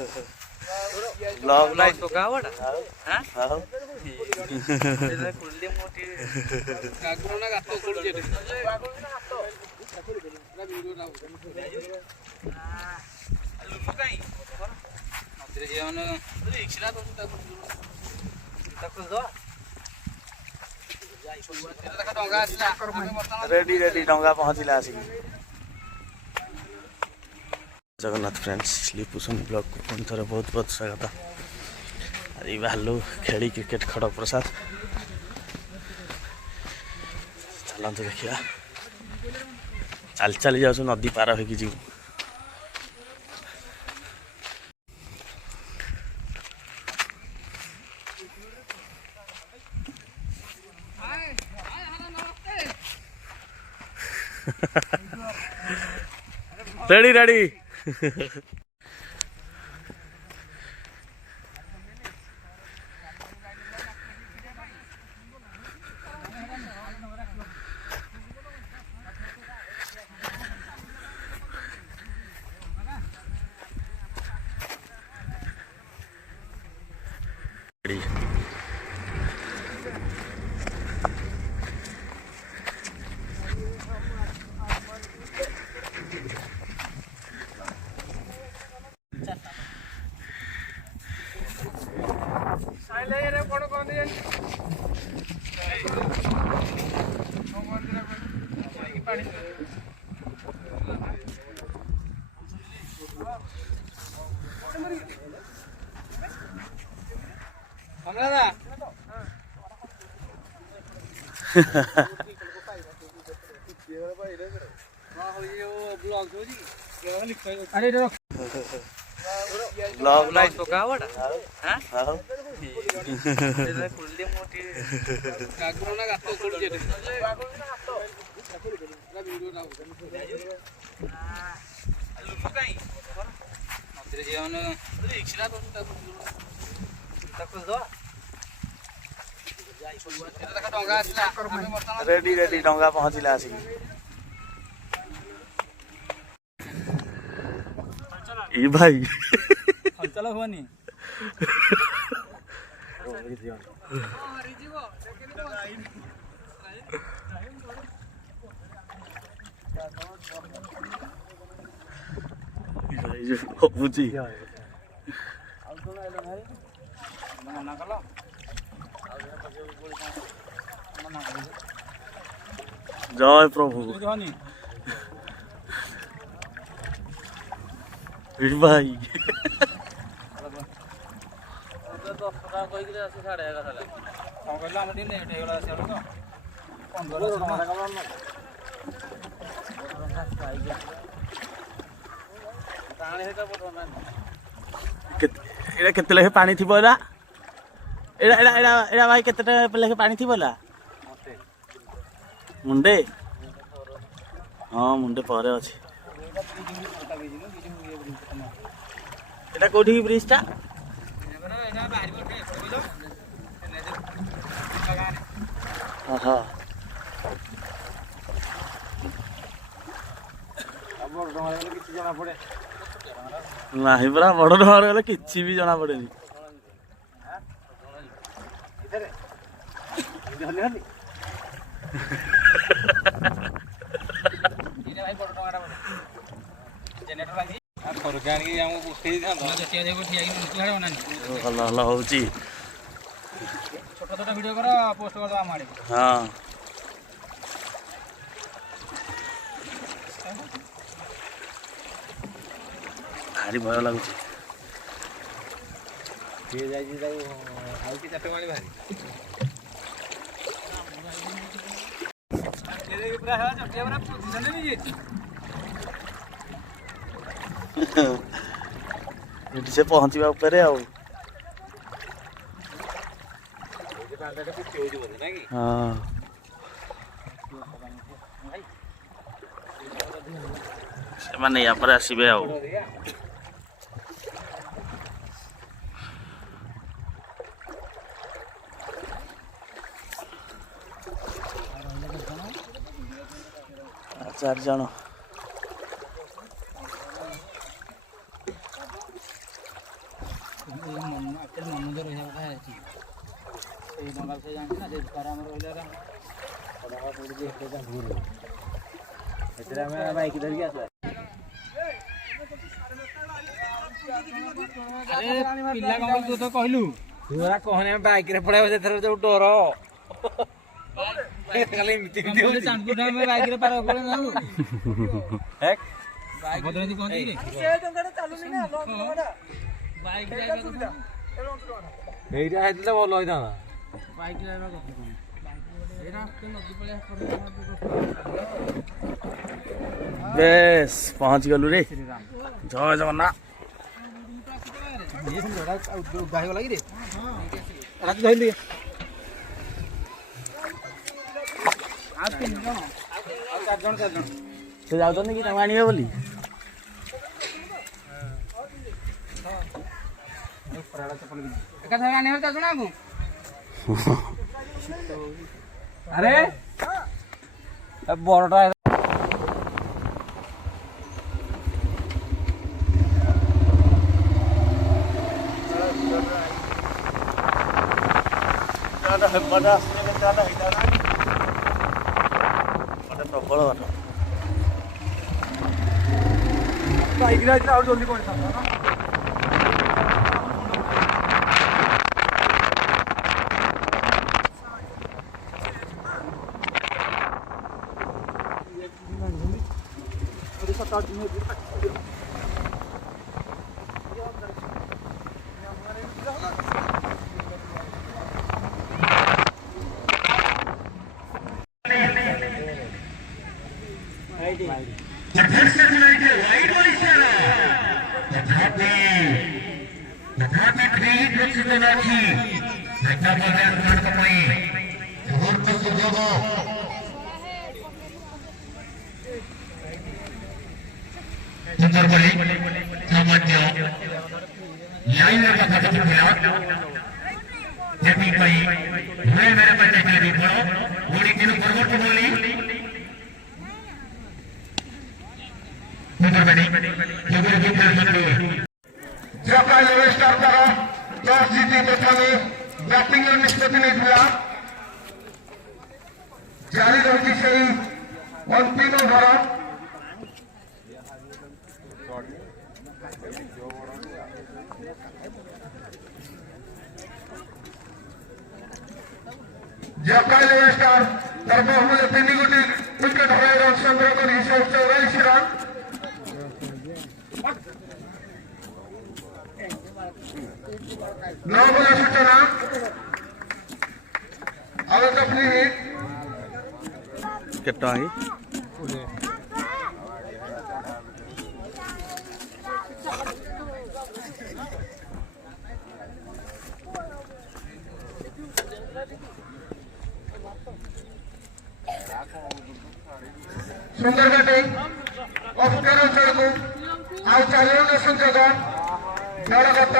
Blog like तो का वडा हां हां तेरा कुल्ले मोठी कागुना गातो कुल्ले गातो ना वीडियो ना लुफु काई मते जेवण इच्छा तो ताको दो रेडी रेडी डंगा पहुँचला आसिक जगन्नाथ फ्रेंड्स लिपुसन ब्लॉग को पुणी थोड़े बहुत बहुत स्वागत। अरे बाहलु खेली क्रिकेट खड़ग प्रसाद चलते देखिए चल चली जाऊँ नदी पार हो जीव रेडी रेडी ब्लॉग लाइक तो का वडा हां हां तेरा कुल्ले मोठी कागुना गातो कुल्ले गातो ना वीडियो ना लुफु काई मते जेवण इच्छा तो ताको दो रेडी रेडी डंगा पहुँचला आसिक ए भाई चलो हुआनी बुझी जय प्रभु भाई केते लेखे पानी थी बोला एड़ा एड़ा एड़ा एड़ा भाई केते लेखे पानी थी बोला मुंडे हाँ मुंडे परे अच्छे एटा कोठी ब्रिज टा हां नहीं परा बड़ डर गले किसी भी जना पड़े भल हूँ छोटा छोटा वीडियो कर पोस्ट कर हाँ भारी भय लगुच से पहुँचवा उपर हाँ से या पर आसबे चार जन ମନୋଜ ରହିବା କଥା ଅଛି ସେଇ ବଙ୍ଗାଳ ସେ ଜାଣିଛି ନା ସେ ତାର ଆମର ରହିଲା ସେଥିରେ ଆମେ ବାଇକ୍ ଧରିକି ଆସିବା। ପିଲା କଣ ତୁ ତ କହିଲୁ ତୁ କହନି ଆମେ ବାଇକ୍ ରେ ପଳେଇବା ସେଥିରେ ଯୋଉ ଡର ଖାଲି ଏମିତି ଚାନ୍ଦପୁର ଆମେ ବାଇକ୍ ରେ ପାର କଲେ ନା ଭଦ୍ରନ୍ତି କହନ୍ତି ବାଇକ୍ ଏଇଟା ହେଇଥିଲେ ଭଲ ହେଇଥାନ୍ତା ବାଇକ୍ ଯାଇବା କଥା बेस पहुंच गलु रे जय जगन्नाथ से जाउछन् कि आनिबे बोली अरे बड़टा pada ada प्रबल बाइक और जल्दी पहुंचा जारी रही से अंतिम ओवर जकाल स्टार तर बहुमूल्य 3 गोटी विकेट हराई रन संग्रह कर 144 रन नौ बोला सूचना आउट ऑफ हिट केटा है सुंदर बैटिंग ऑफकर अंचल को आज 4 रन संचय दलगत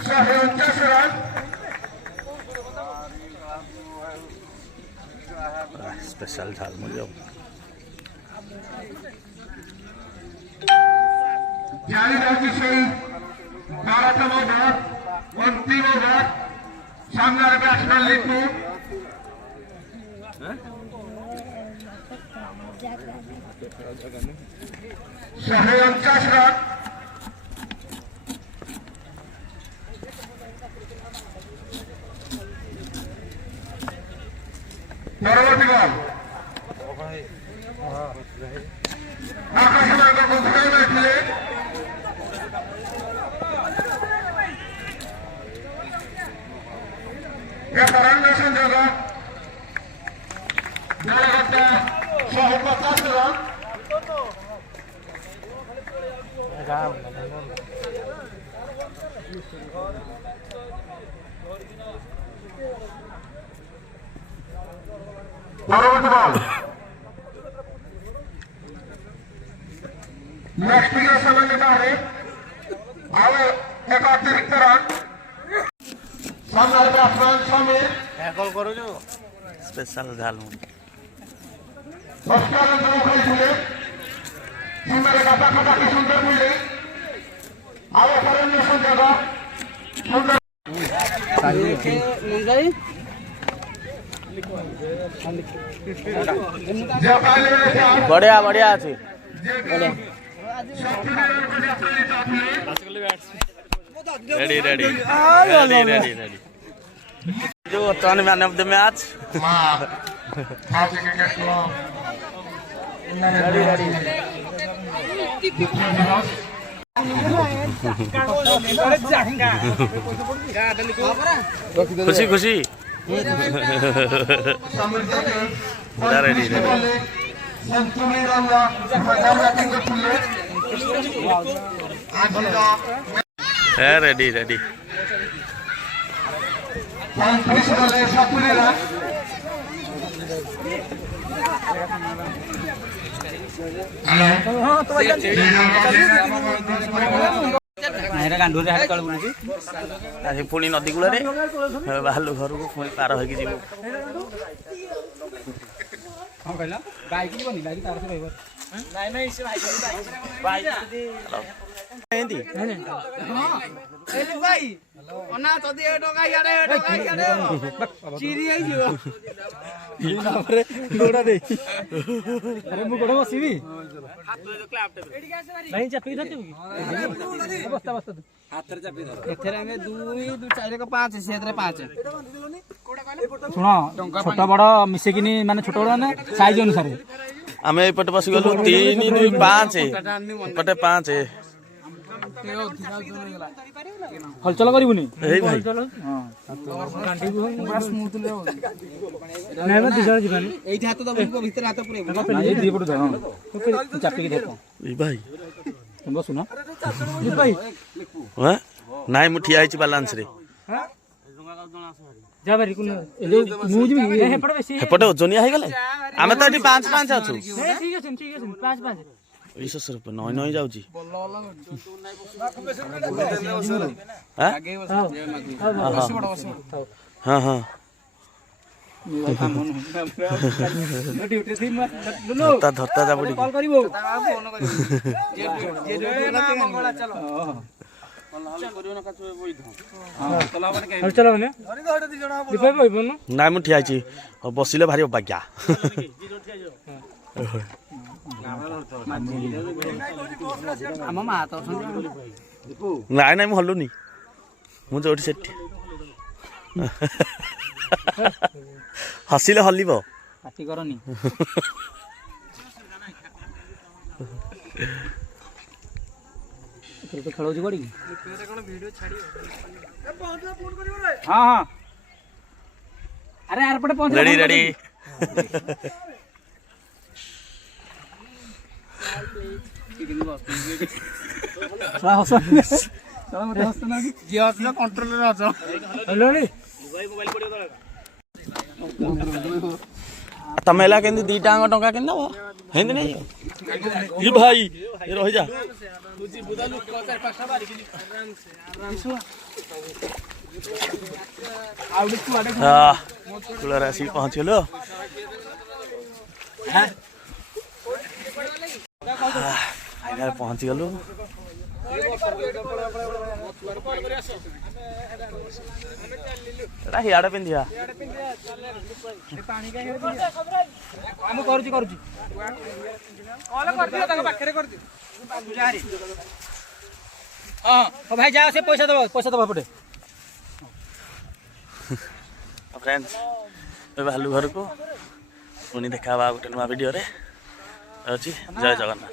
149 रन स्पेशल झाल मुझे जारी रही से 12तम ओवर अंतिम ओवर सामने बैट्समैन लिपू 149 रन परवर्ती बॉल आकाश मार्ग को घुराई बैठले रन संजोग दलगत 150 रन परवर्ती बॉल नेक्स्ट के समय लेता है आवे एक अतिरिक्त रन सामने बैट्समैन समीर टैकल करो जो स्पेशल झाल मुझे ऑस्कर को खाई दिए सीमा रे काटा काटा की सुंदर मिले आवे परम संजोग ମୁଣ୍ଡାଇ बढ़िया बढ़िया अच्छी ready ready ready ready ready जो वर्तमान मैन ऑफ द मैच खुशी खुशी रेडी रेडी रेडी रेडी पुणी नदी कूल बाहर घर को पुणी पार हो शुण छोट बड़ मिसेकिनी माने छोट बड़ माने साइज अनुसार आम एपटे बस गलु 3 2 5 एपटे 5 हलचल करूनी भाई भाई बसुन नाई मु ठिया बालांस रे हेपटे ओजनिया हो गले आमे तो 5 5 अछु ईश्वर स्वरूप नई नई जाउची हाँ हाँ धरता जा पड़ी ना मु ठिया बसिले भारी अबाज्ञा नाई नाई हलुनी मु जो सेठी हसिले हलिब हाँ हाँ अरे यार पटे पहुंच रेडी रेडी तमें के दीटा टंका के नहीं ये भाई ये रही जा कूलर आसिक पहुँच गलो फाइनल पहुँच गलु हियाड़े पिंधिया भाई जा से पैसा दबा पटे फ्रेंड्स भालू घर को पुणी देखा गोटे नुआ वीडियो रे अच्छी जय जगन्नाथ।